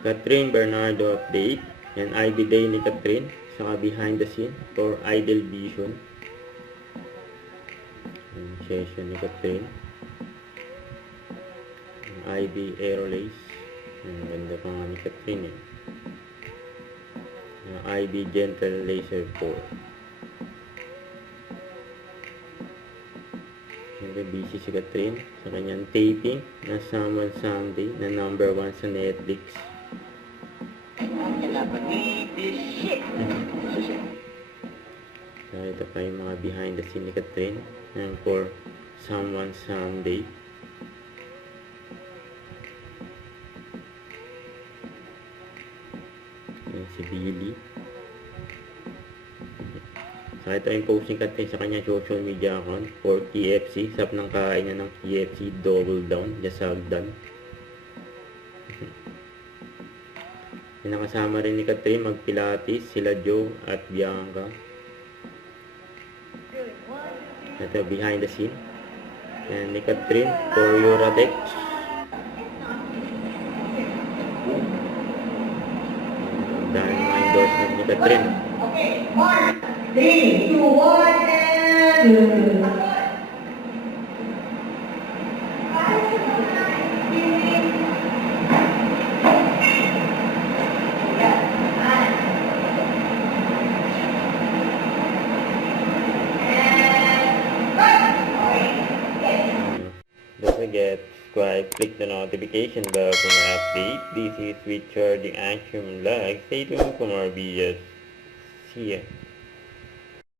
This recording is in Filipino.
Catherine Bernardo update. Yan, ID day ni Catherine. Saka behind the scene for Idle Vision. Yung session ni Catherine. Yung ID Aerolace. Ang ganda pa nga ni Catherine eh. Yung ID Gentle Laser 4. Siyempre busy si Catherine sa kanyang taping na Someone Someday na number 1 sa Netflix. So, ito pa yung mga behind the scene ni Catherine for Someone Someday. Yan si Billy. So, ito yung posting Catherine sa kanyang social media account for KFC. Sap ng kain niya ng KFC Double Down, Jasagdan. Yung nakasama rin ni Catherine mag-pilates, sila Joe at Bianca. Ito, behind the scene. And ni Catherine for Uratex. Dahil mga endorsement ni Catherine. Okay, 1, 3, 2, 1, and... Don't forget, subscribe, click the notification bell for my update. This is Richard the Action Vlog. Stay tuned for more videos. See ya.